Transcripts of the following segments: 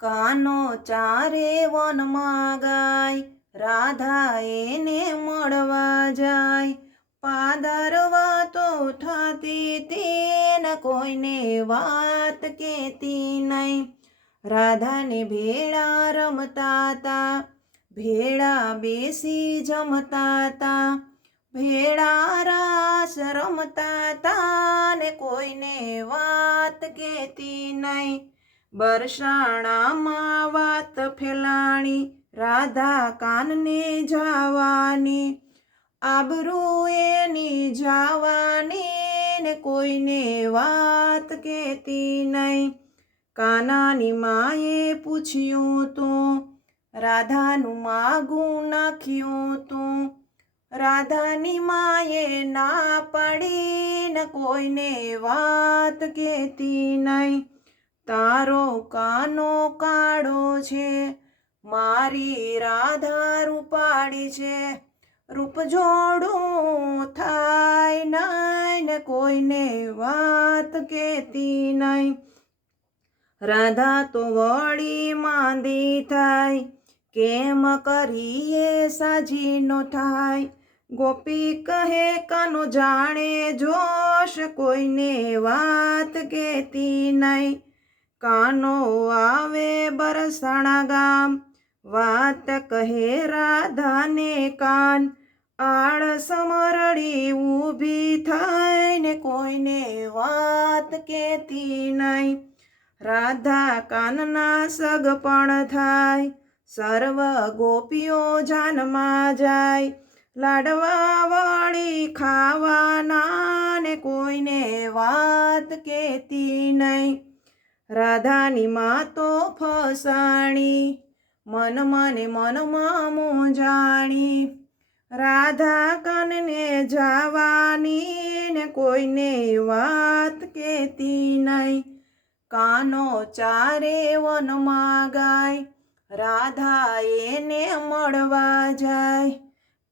કાનો ચારે વનમાં ગાય, રાધા એને મળવા જાય. પાદરવા તો થતી તે ન કોઈને વાત કહેતી નહીં. રાધાને ભેળા રમતા તા, ભેળા બેસી જમતા તા. ભેળા રાસ રમતા તા ને કોઈને વાત કહેતી નહીં. બરસાણામાં વાત ફેલાણી, રાધા કાનને જવાની. આબરૂ એની જવાની ને કોઈને વાત કહેતી નહીં. કાનાની માએ પૂછ્યું તું, રાધાનું માગું નાખ્યું તું. રાધાની માએ ના પાડી ને કોઈને વાત કહેતી નહીં. તારો કાનો કાળો છે, મારી રાધા રૂપાળી છે. રૂપ જોડું થાય નહીં ને કોઈને વાત કહેતી નહીં. રાધા તો વળી માંદી થાય, કેમ કરીએ સાજી નો થાય. ગોપી કહે કાનો જાણે જોશ, કોઈને વાત કહેતી નહીં. કાનો આવે બરસાણા ગામ, વાત કહે રાધાને કાન. આળસ મરડી ઊભી થઈને કોઈને વાત કહેતી નહીં. રાધા કાનના સગપણ થાય, સર્વ ગોપીઓ જાનમાં જાય. લાડવા વળી ખાવાના ને કોઈને વાત કહેતી નહીં. રાધાની માં તો ફસાણી, મનમાં ને મનમાં મૂંઝાણી. રાધા કાનને જવાની ને કોઈને વાત કહેતી નહીં. કાનો ચારે વનમાં ગાય, રાધા એને મળવા જાય.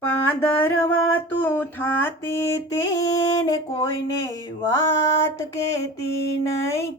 પાદરવા તું થાતી તેને કોઈને વાત કહેતી નહીં.